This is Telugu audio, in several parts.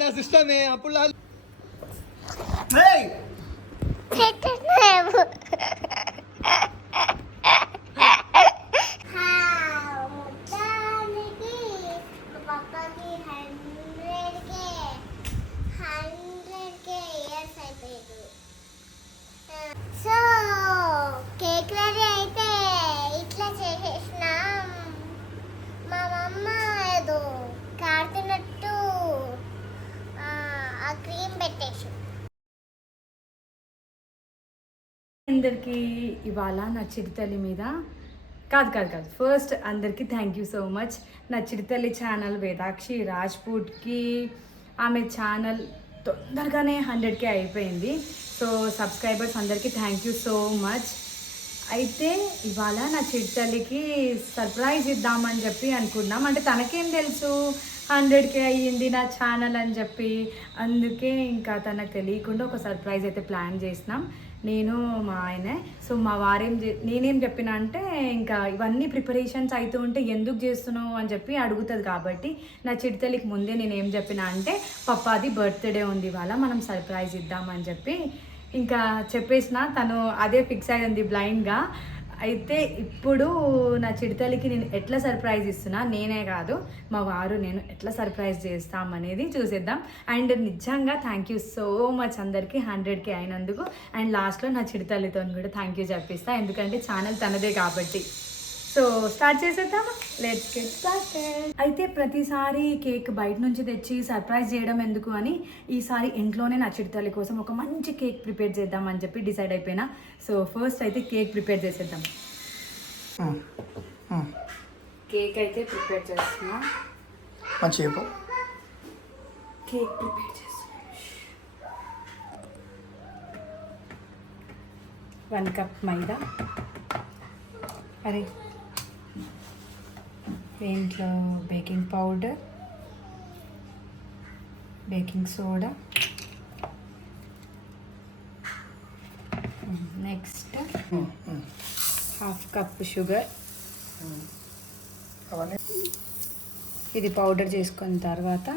నా సిస్టమే అప్పుడు సో కేక్ రెడీ అయితే ఇట్లా చేసేసినాం. మా మమ్మ ఏదో కాడుతున్నట్టు ఆ క్రీమ్ పెట్టేసి. అందరికీ ఇవాళ నా చిరుతల్లి మీద కాదు ఫస్ట్ అందరికీ థ్యాంక్ యూ సో మచ్. నా చిరుతల్లి ఛానల్ వేదాక్షి రాజ్పూట్కి ఆమె ఛానల్ తొందరగానే 100K అయిపోయింది. సో సబ్స్క్రైబర్స్ అందరికీ థ్యాంక్ యూ సో మచ్. అయితే ఇవాళ నా చిరుతల్లికి సర్ప్రైజ్ ఇద్దామని చెప్పి అనుకున్నాం. అంటే తనకేం తెలుసు 100K అయ్యింది నా ఛానల్ అని చెప్పి, అందుకే ఇంకా తనకు తెలియకుండా ఒక సర్ప్రైజ్ అయితే ప్లాన్ చేసినాం నేను మా ఆయనే. సో మా వారేం నేనేం చెప్పినా అంటే ఇంకా ఇవన్నీ ప్రిపరేషన్స్ అవుతూ ఉంటే ఎందుకు చేస్తున్నావు అని చెప్పి అడుగుతుంది. కాబట్టి నా చిరుతల్లికి ముందే నేనేం చెప్పినా అంటే పప్పాది బర్త్డే ఉంది ఇవాళ, మనం సర్ప్రైజ్ ఇద్దామని చెప్పి ఇంకా చెప్పేసిన. తను అదే ఫిక్స్ అయ్యింది బ్లైండ్గా. అయితే ఇప్పుడు నా చిరుతల్లికి నేను ఎట్లా సర్ప్రైజ్ ఇస్తున్నా, నేనే కాదు మా వారు నేను ఎట్లా సర్ప్రైజ్ చేస్తాం అనేది చూసేద్దాం. అండ్ నిజంగా థ్యాంక్ యూ సో మచ్ అందరికీ 100K అయినందుకు. అండ్ లాస్ట్లో నా చిరుతల్లితో కూడా థ్యాంక్ యూ చెప్పిస్తా, ఎందుకంటే ఛానల్ తనదే కాబట్టి. సో స్టార్ట్ చేసేద్దామా? Let's get started. అయితే ప్రతిసారి కేక్ బయట నుంచి తెచ్చి సర్ప్రైజ్ చేయడం ఎందుకు అని ఈసారి ఇంట్లోనే నా చిరుతల్లి కోసం ఒక మంచి కేక్ ప్రిపేర్ చేద్దామని చెప్పి డిసైడ్ అయిపోయినా. సో ఫస్ట్ అయితే కేక్ ప్రిపేర్ చేసేద్దాం. కేక్ అయితే ప్రిపేర్ చేస్తున్నా. కేక్ ప్రిపేర్ చేస్తున్నా. 1 కప్ మైదా, అరే దీంట్లో baking powder, baking soda, next 1/2 cup sugar. ఇది పౌడర్ చేసుకున్న తర్వాత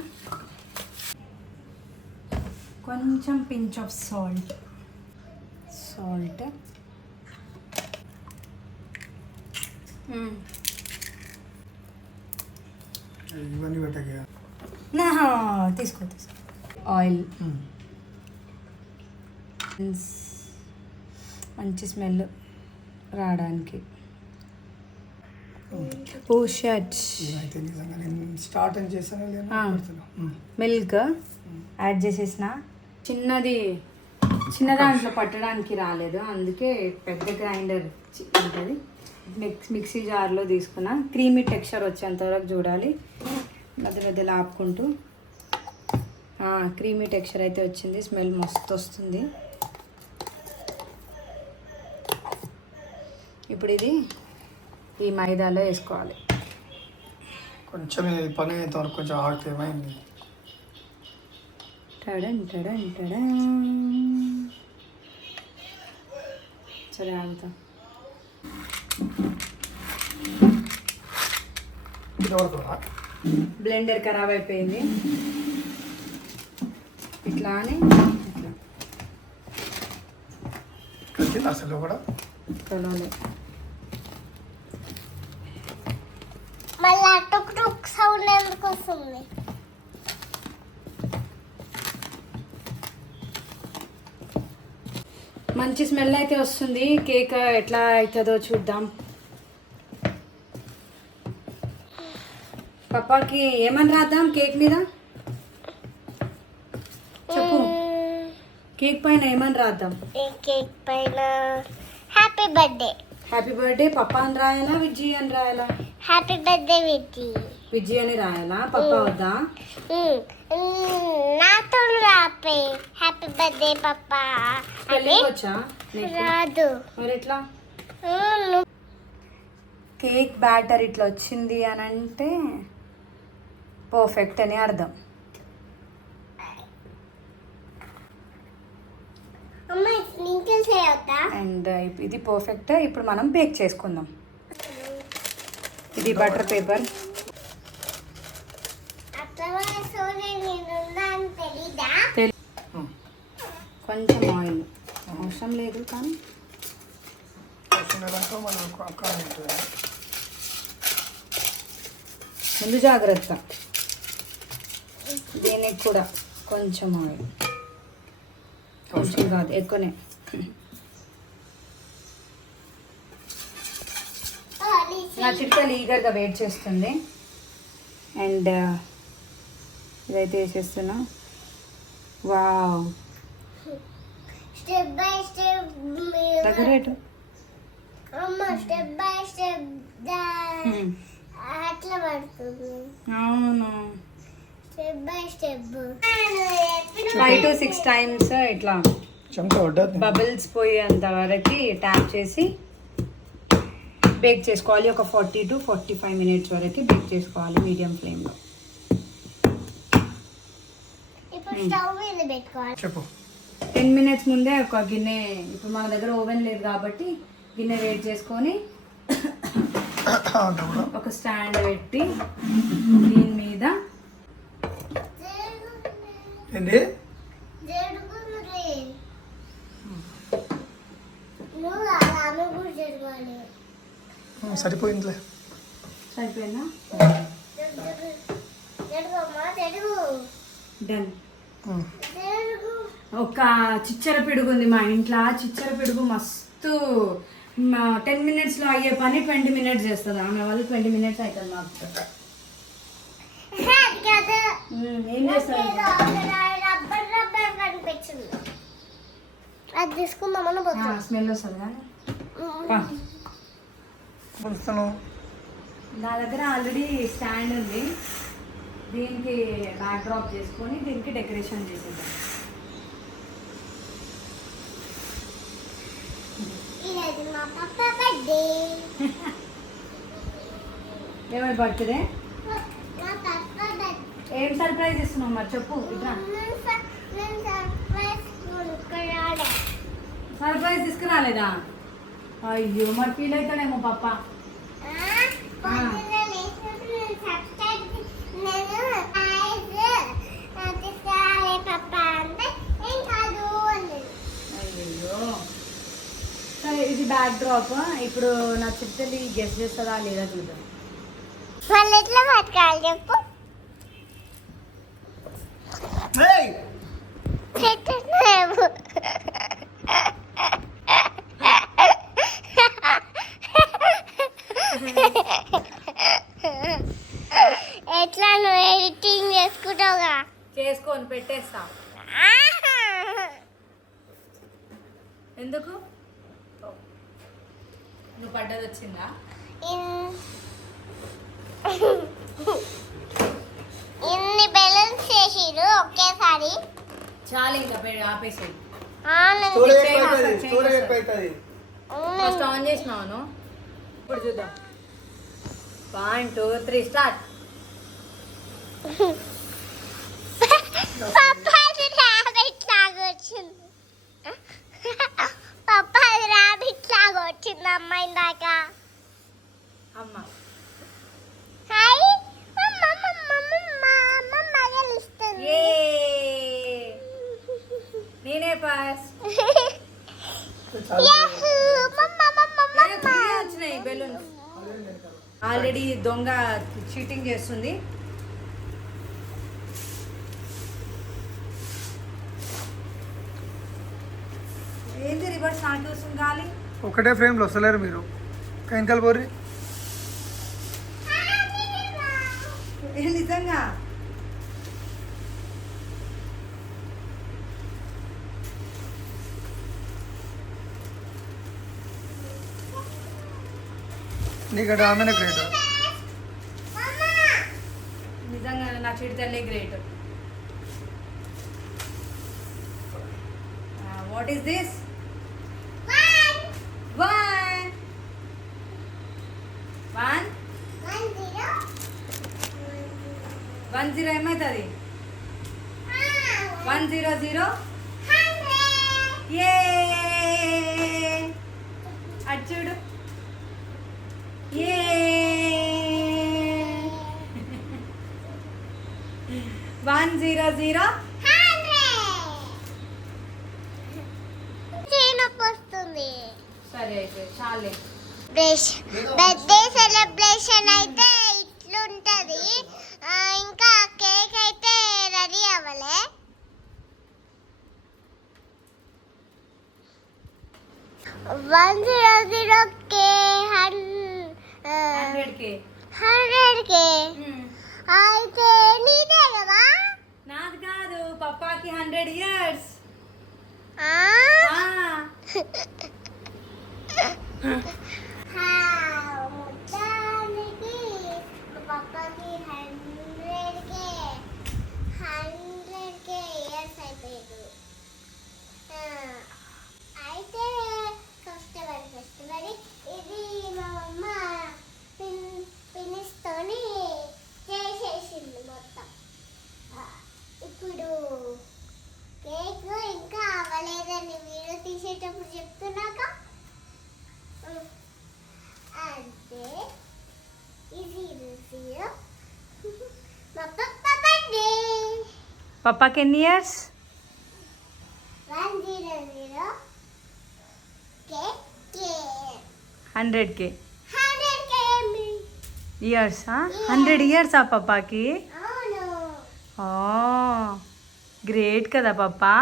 కొంచెం పించ్ ఆఫ్ సాల్ట్. ఇవన్నీ పెట్టగా తీసుకో. ఆయిల్, మంచి స్మెల్ రావడానికి. ఓ షట్, మిల్క్ యాడ్ చేసేసిన. చిన్న దాంట్లో పట్టడానికి రాలేదు, అందుకే పెద్ద గ్రైండర్ ఉంటుంది మిక్సీ జార్లో తీసుకున్నా. క్రీమీ టెక్స్చర్ వచ్చేంత వరకు చూడాలి, మధ్యలో ఆపుకుంటూ. క్రీమీ టెక్స్చర్ అయితే వచ్చింది, స్మెల్ మస్తు వస్తుంది. ఇప్పుడు ఇది ఈ మైదాలో వేసుకోవాలి. కొంచెం పని అయితే కొంచెం హాట్ ఏమైంది. సరే అంతా బ్లెండర్ ఖరాబ్ అయిపోయింది. ఇట్లా అని అసలు కూడా కలవాలి. మళ్ళీ టుక్ టుక్ సౌండ్ ఎందుకు వస్తుంది? మంచి స్మెల్ అయితే వస్తుంది. కేక్ ఎట్లా అవుతుందో చూద్దాం. పప్పాకి ఏమని రాద్దాం కేక్ మీద? చెప్పు, కేక్ పైన ఏమని రాద్దాం? కేక్ పైన హ్యాపీ బర్త్డే. హ్యాపీ బర్త్డే పప్పా అని రాయాలా, విజ్జి అని రాయాలా? Happy birthday Vijji. విజ్జి అని రాయాలా? పప్పా వద్దా? నాతో రాపే హ్యాపీ బర్త్డే పప్పా అని వచ్చా? రాదు. మరి ఎట్లా? కేక్ బ్యాటర్ ఇట్లా వచ్చింది అని అంటే పర్ఫెక్ట్ అని అర్థం. అండ్ ఇది పర్ఫెక్ట్. ఇప్పుడు మనం బేక్ చేసుకుందాం. ఇది బటర్ పేపర్. కొంచెం ఆయిల్ అవసరం లేదు కానీ దాంట్లో మనం కారం ఉంటుంది. ముందు జాగ్రత్త. దీనికి కూడా కొంచెం ఆయిల్, కొంచెం కాదు ఎక్కువనే. నా చిట్కలు ఈగర్గా వెయిట్ చేస్తుంది. అండ్ ఇదైతే వేసేస్తున్నా. వావ్, స్టెప్ బై స్టెప్ దగ్గరేటు. అమ్మ స్టెప్ బై స్టెప్ అట్లా పడుతుంది. అవును, step by step 5 to 6 times ఇట్లా చెమట పడ్డది. బబుల్స్ పోయేంత వరకు ట్యాప్ చేసి బేక్ చేసుకోవాలి. ఒక 40 to 45 minutes వరకు బేక్ చేసుకోవాలి మీడియం ఫ్లేమ్లో. ఇప్పుడు స్టవ్ మీద పెట్టుకోవాలి. చెప్పు. 10 minutes ముందే ఒక గిన్నె, ఇప్పుడు మన దగ్గర ఓవెన్ లేదు కాబట్టి గిన్నె వేడి చేసుకొని ఒక స్టాండ్ పెట్టి దీని మీద ఏంటి సరిపోయిందిలే. సరిపోయిందా? డన్. ఒక చిచ్చర పిడుగు ఉంది మా ఇంట్లో. చిచ్చర పిడుగు మస్తు 10 minutesలో అయ్యే పని 20 minutes చేస్తుంది. ఆమె వాళ్ళు 20 minutes అవుతుంది మాకు. ఏం చేస్తారు? అది తీసుకుందామని పోతాం. స్మెల్ వస్తుంది కానీ నా దగ్గర ఆల్రెడీ స్టాండ్ ఉంది. దీనికి బ్యాక్ డ్రాప్ చేసుకొని దీనికి డెకరేషన్ చేసేద్దాం. ఎవరి బర్త్డే? ఏం సర్ప్రైజ్ ఇస్తున్నావు మరి చెప్పు. ఇట్లా సర్ప్రైజ్ తీసుకురాలేదా? అయ్యో, మరి ఫీల్ అవుతాడేమో పప్ప. అయ్యో, సరే ఇది బ్యాక్ డ్రాప్. ఇప్పుడు నా చిట్టలి గెస్ట్ చేస్తుందా లేదా చూద్దాం. వాళ్ళు ఎట్లా పట్టుకోవాలి చెప్పు. ఎట్లా నువ్వు ఎడిటింగ్ చేసుకుంటావుగా? చేసుకొని పెట్టేస్తా. ఎందుకు నువ్వు పడ్డది వచ్చిందా? ఇన్ని బెలూన్స్ చేసిరు ఒకేసారి. చాలు ఇంకా ఆపేసి. ఫస్ట్ ఆన్ చేసినాను. ఇప్పుడు చూద్దాం. 1 2 3 స్టార్ట్. పప్పాది రాబిట్ లాగా వచ్చింది. పప్పాది రాబిట్ లాగా వచ్చింది అమ్మ ఇందాక. అమ్మ హాయ్ మగలిస్తుంది. నేనే పాస్. వచ్చినాయి బెలూన్స్. ఆల్రెడీ దొంగ చీటింగ్ చేస్తుంది. ఏంది రివర్స్ నాకు వస్తుంది గాలి. ఒకటే ఫ్రేమ్లో వస్తలేరు మీరు. వెనకాల పోర్రి. నిజంగా నీకంటే ఆమెనే గ్రేట్. నిజంగా నా చిడితల్లే గ్రేట్. What is this? 1 10 ఏమవుతుంది? 100 ఏ అచ్చుడు. ఏ 100. చేయనొప్పి వస్తుంది. సరే అయితే చాలే. బర్త్డే సెలబ్రేషన్ అయితే ఇట్లుంటది. ఇంకా కేక్ అయితే రెడీ అవ్వలే. కే 100K అయితే నీదే కదా? నాది కాదు, పప్పాకి 100 years. మొత్తానికి మా పప్పాకి 100K ఇయర్స్ అయిపోయాడు. అయితే కష్టపడి ఇది మా అమ్మ పిన్నిస్తోని చేసేసింది మొత్తం. ఇప్పుడు కేక్ ఇంకా అవ్వలేదని వీడియో తీసేటప్పుడు చెప్తున్నాక అంటే ఇది మా పప్ప బర్త్డే. పప్పాకి ఎన్ని ఇయర్స్? 100K years. 100 years ఆ పప్పాకి? గ్రేట్ కదా పప్పా.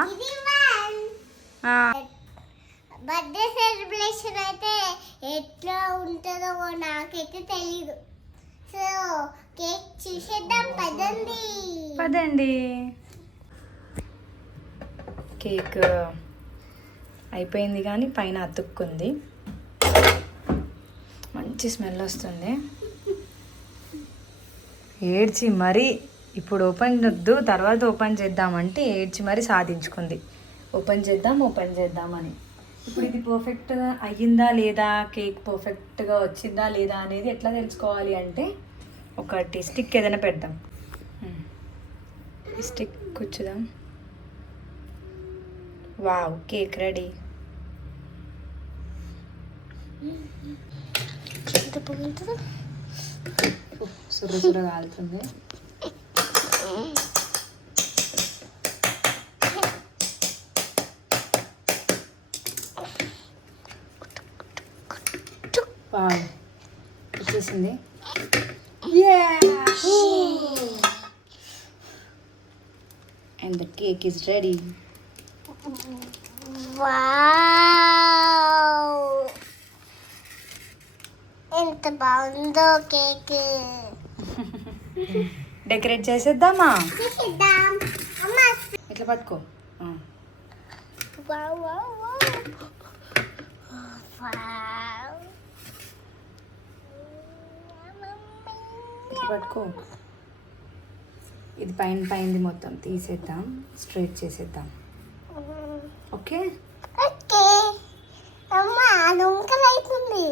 బర్త్డే సెలబ్రేషన్ అయితే ఎట్లా ఉంటుందో నాకైతే తెలీదు. సో కేక్ చూసేద్దాం పదండి. కేక్ అయిపోయింది కానీ పైన అతుక్కుంది. మంచి స్మెల్ వస్తుంది. ఏడ్చి మరీ ఇప్పుడు ఓపెన్ వద్దు తర్వాత ఓపెన్ చేద్దామంటే ఏడ్చి మరీ సాధించుకుంది. ఓపెన్ చేద్దామని. ఇప్పుడు ఇది పర్ఫెక్ట్గా అయ్యిందా లేదా, కేక్ పర్ఫెక్ట్గా వచ్చిందా లేదా అనేది ఎట్లా తెలుసుకోవాలి అంటే ఒకటి స్టిక్ ఏదైనా పెడదాం. స్టిక్ కూర్చుదాం. Wow, cake ready. సుర్ర కాలుతుంది. వావ్, వచ్చేసింది. And the cake is ready. Wow, ఎంత బాగుందో కేక్. డెకరేట్ చేసేద్దామా? చేద్దాం. అమ్మా ఇట్లా పట్టుకో. Wow wow wow wow. ఇట్లా పట్టుకో. ఇది పైనది మొత్తం తీసేద్దాం, స్ట్రైట్ చేసేద్దాం. Okay okay. అమ్మా నొంకలు అవుతుంది.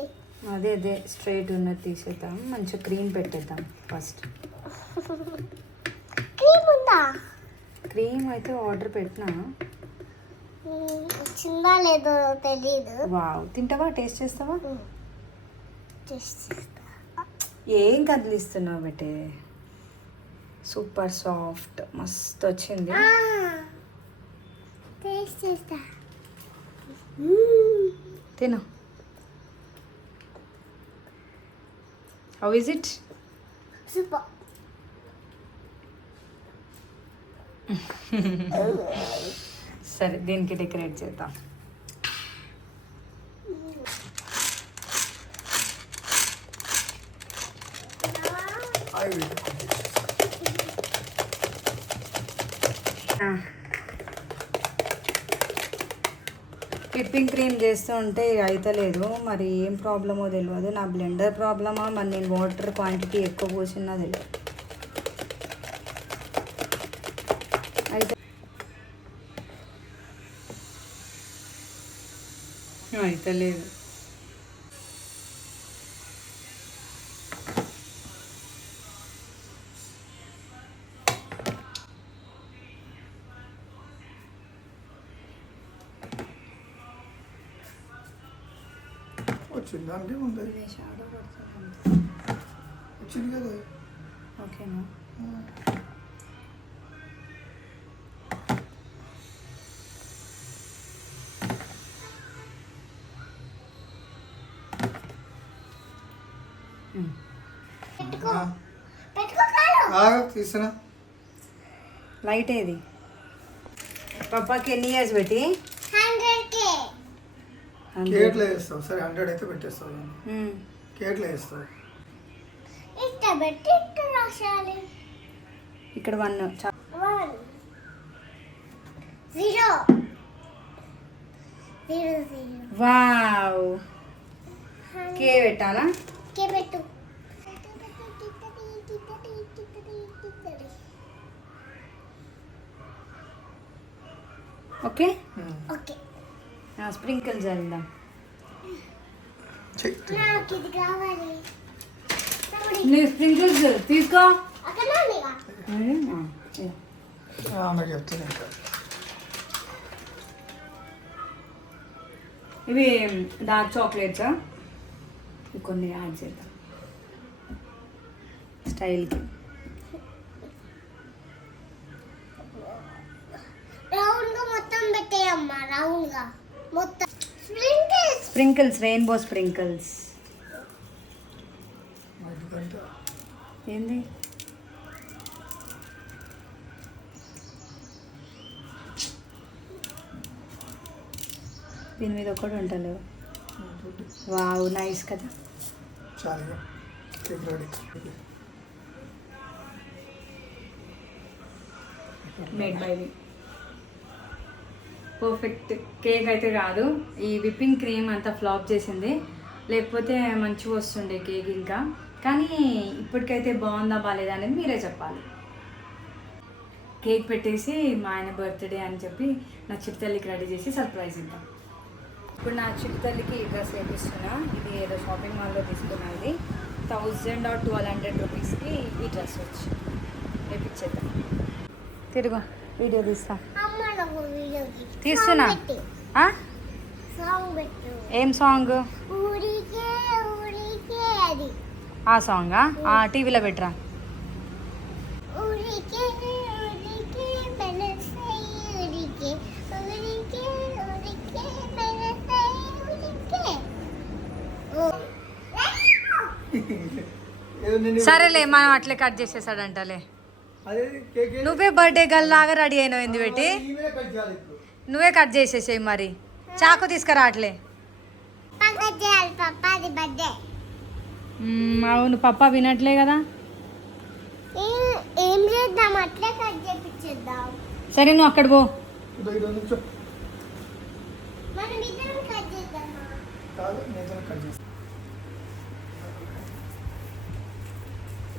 అదే స్ట్రైట్ ఉన్నది తీసేద్దాం. మంచిగా క్రీమ్ పెట్టేద్దాం ఫస్ట్. క్రీమ్ ఉందా? క్రీమ్ అయితే ఆర్డర్ పెట్టినా, వచ్చిందా లేదో తెలీదు. వావ్, తింటావా? టేస్ట్ చేస్తావా? టేస్ట్ చేస్తా. ఏం కదిలిస్తున్నావు బెటే? సూపర్ సాఫ్ట్, మస్తు వచ్చింది. టేస్ట్ చేస్తా. తిను. How is it? సూపర్. సరే, దీనికి డెకరేట్ చేద్దాం. విప్పింగ్ క్రీమ్ చేస్తూ ఉంటే అయితలేదు, మరి ఏం ప్రాబ్లమో తెలియదు. నా బ్లెండర్ ప్రాబ్లమా, మరి నేను వాటర్ క్వాంటిటీ ఎక్కువ పోసినా తెలియదు. అయితలేదు. వచ్చింది అంటే ఉంది. వచ్చింది కదా. ఓకేనా? పెట్టుకో పెట్టుకో కాలు తీస్తున్నా. లైట్ ఏది పప్పాకి ఎన్ని ఇయర్స్ పెట్టి 100K కేట్లో వేస్తావు సరే 100 అయితే పెట్టేస్తావు. కేట్లో వేస్తావు. ఇట్ట పెట్టి ఇట్ట రాశాలి. ఇక్కడ 1 1 0 0 0 వావ్ కే పెట్టాలా కే పెట్టు. ఓకే ఓకే స్ప్రింకిల్ చల్లుదాం. నాకు ఇది కావాలి. నీ స్ప్రింకిల్స్ తీసుకో. అక్కడ లేవా? ఆమె చెప్తుంది ఇంకా. ఇవి డార్క్ చాక్లెట్సా కొన్ని యాడ్ చేద్దాం స్టైల్కి. రౌండ్ గా మొత్తం పెట్టేయమ్మా. రౌండ్ గా మొత్తం స్ప్రింకిల్స్ రెయిన్బో స్ప్రింకిల్స్. ఏంది దీని మీద ఒకటి ఉంటలేవు. వావ్ నైస్ కదా. చాలా made by me. Perfect cake అయితే కాదు, ఈ విప్పింగ్ క్రీమ్ అంతా ఫ్లాప్ చేసింది, లేకపోతే మంచిగా వస్తుండే కేక్ ఇంకా. కానీ ఇప్పటికైతే బాగుందా బాగాలేదా అనేది మీరే చెప్పాలి. కేక్ పెట్టేసి మా ఆయన బర్త్డే అని చెప్పి నా చిట్టితల్లికి రెడీ చేసి సర్ప్రైజ్ ఇద్దాం. ఇప్పుడు నా చిట్టితల్లికి ఈ డ్రెస్ వేపిస్తున్నా. ఇది ఏదో షాపింగ్ మాల్లో తీసుకున్నా. ఇది 1000 or 1200 రూపీస్కి ఈ డ్రెస్ వచ్చి వేపించేద్దాం. తిరుగు వీడియో తీస్తా. అమ్మ నాకు వీడియో తీస్తున్నా. సాంగ్ పెట్టు. ఏం సాంగ్? ఊరికే ఊరికే అది. ఆ సాంగా టీవీలో పెట్టరా. ఊరికే ఊరికే మనసై ఊరికే ఊరికే ఊరికే మనసై ఊరికే. సరేలే మనం అట్లే కట్ చేసేసాడంటలే. అదే కేక్ నువ్వే బర్త్డే గర్ల్ లాగా రెడీ అయినావు ఎందు పెట్టి. ఈమెనే కట్ చేయాలి ఇప్పుడు. నువ్వే కట్ చేసేసేయి మరి. చాకు తీసుకురా అట్లే. పక్క చేయాలి పప్ప అది బర్త్డే. అవును పప్పా వినట్లే కదా. ఏం చేద్దాం అట్లే కట్ చేపించేద్దాం. సరే నువ్వు అక్కడ పో. ఇదో నిమిషం మనం ఇద్దరం కట్ చేద్దామా? కాదు నేను కట్ చేస్తాను.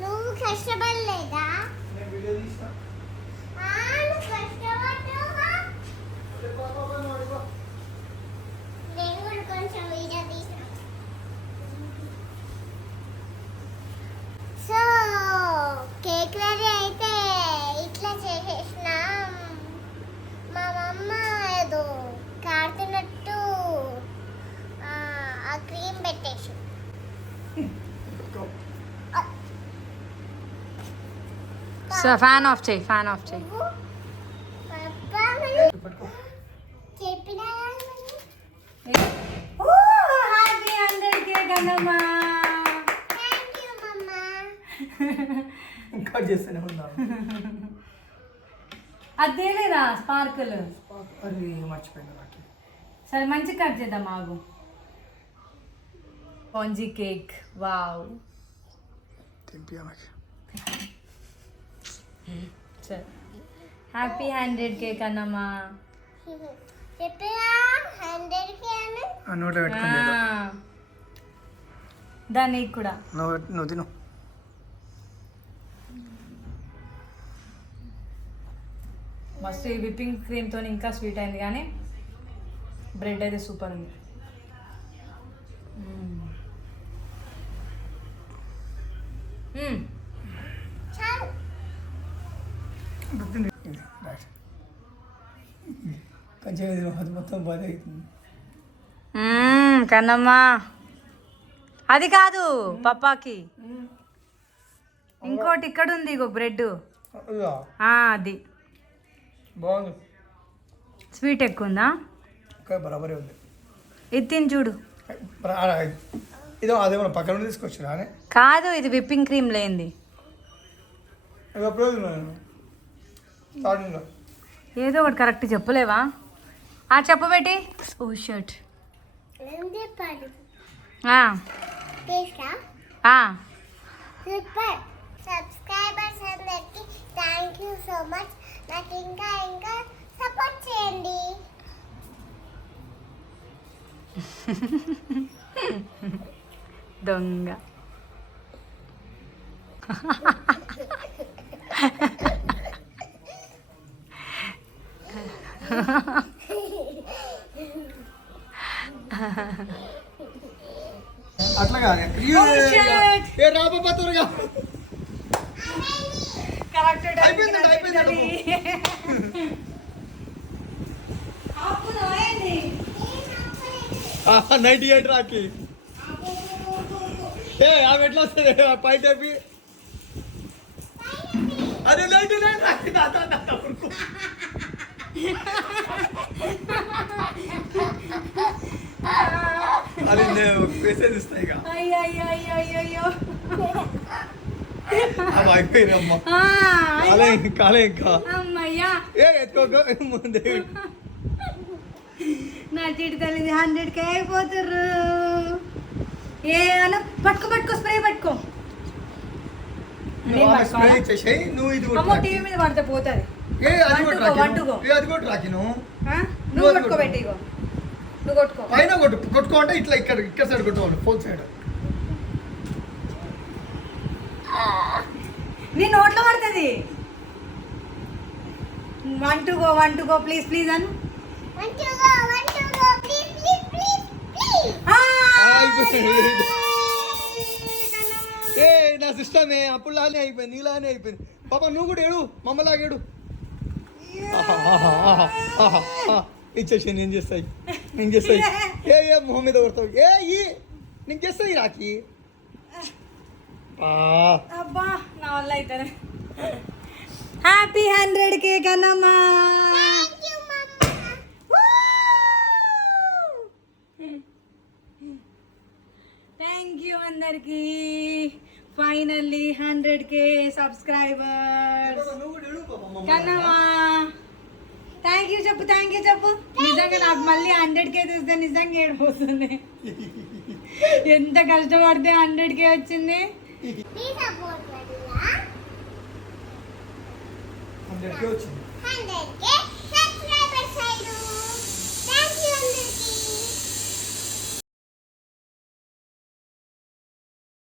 నువ్వు కష్టపడలేదా? నేను వీడియో తీస్తా. నువ్వు కష్టపడ్డావా? నేను కూడా కొంచెం వీడియో తీసిన. సో కేక్ రెడీ అయితే ఇట్లా చేసేసిన. మా మమ్మ ఏదో కాడుతున్నట్టు ఆ క్రీమ్ పెట్టేసి. ఫ్యాన్ ఆఫ్ చేయి, ఫ్యాన్ ఆఫ్ చేయి. పప్పా పట్టుకో. చెప్పినా హ్యాపీ 100K కన్నమ్మా. థ్యాంక్ యూ మమ్మా. కట్ చేస్తూనే ఉన్నాను. అదే లేదా స్పార్కుల్. అది మర్చిపోయింది నాకు. సరే మంచి కట్ చేద్దాం ఆగు. Spongy cake wow. తెంపి ఆమెకి. సరే హ్యాపీ 100K కన్నమ్మా. చెప్పినా 100K అని. ఆ నోట్లో పెట్టుకుని చేద్దాం. దాన్ని కూడా నువ్వు తిను. మస్తు ఈ విప్పింగ్ క్రీమ్తో ఇంకా స్వీట్ అయింది, కానీ బ్రెడ్ అయితే సూపర్ ఉంది. చాలు. కొంచెం అది మొత్తం బాధ అవుతుంది. కన్నమ్మా అది కాదు పప్పాకి. ఇంకోటి ఇక్కడ ఉంది ఇగో బ్రెడ్. అది బాగుంది. స్వీట్ ఎక్కువ ఉందా? బరాబరే ఉంది. ఇది తిని చూడు. ఇదో అదేమన్నా పక్కన నుండి తీసుకొచ్చిరా అని కాదు, ఇది విప్పింగ్ క్రీమ్ లేనిది. ఎప్పుడు తిన్నాను స్టార్టింగ్లో. ఏదో ఒకటి కరెక్ట్ చెప్పలేవా? చెప్పు బేటి. ఓ షర్ట్. ఏం చెప్పాలి? ఆ, టేస్టా? ఆ. సూపర్. సబ్స్క్రైబర్స్ అందరికి థ్యాంక్ యూ సో మచ్. నాకు ఇంకా ఇంకా సపోర్ట్ చేయండి. దొంగ. అట్లా కాదు రాబా త్వరగా అయిపోయింది. నైట్ 8 రాకి ఆమె ఎట్లా వస్తుంది పై టైపి అదే నైట్ రాకి అది మెసేజ్ ఇస్తాయి ఇక అవి అయిపోయినమ్మా కాలే ఇంకా ఎత్తుకోక ముందే నా చిటి తల్లిది 100K అయిపోతుర్రు. ఏ అన్న పట్టుకో స్ప్రే పట్టుకో. నువ్వు ఇది అమ్మో టీవీ మీద పడితే పోతుంది. అది కూడా రాకి నువ్వు కొట్టుకోబెట్టి ఇగో నువ్వు కొట్టుకో. పైన కొట్టుకో అంటే ఇట్లా ఇక్కడ సైడ్ కొట్టుకోవాలి ఫోన్ సైడ్. నీ నోట్లో పడుతుంది. 1 to go please Anu. 1 to go please. నా సిస్టమే అప్పుడు లానే అయిపోయింది, నీలానే అయిపోయింది. పాప నువ్వు కూడా ఏడు, మమ్మలాగేడు. ఇచ్చేసి నేను చేస్తాయి మొహం మీద కొడతావు. నేను చేస్తాయి రాకి. అబ్బా నా వల్ల అవుతుంది. హ్యాపీ 100K కన్నమ్మా. థ్యాంక్ యూ అందరికి. Finally 100K subscribers. కన్నమ్మా థ్యాంక్ యూ చెప్పు. నిజంగా నాకు మళ్ళీ 100K చూస్తే నిజంగా ఏడిపోతుంది. ఎంత కష్టపడితే 100K వచ్చింది. మీ సపోర్ట్ వల్ల 100K వచ్చింది. 100K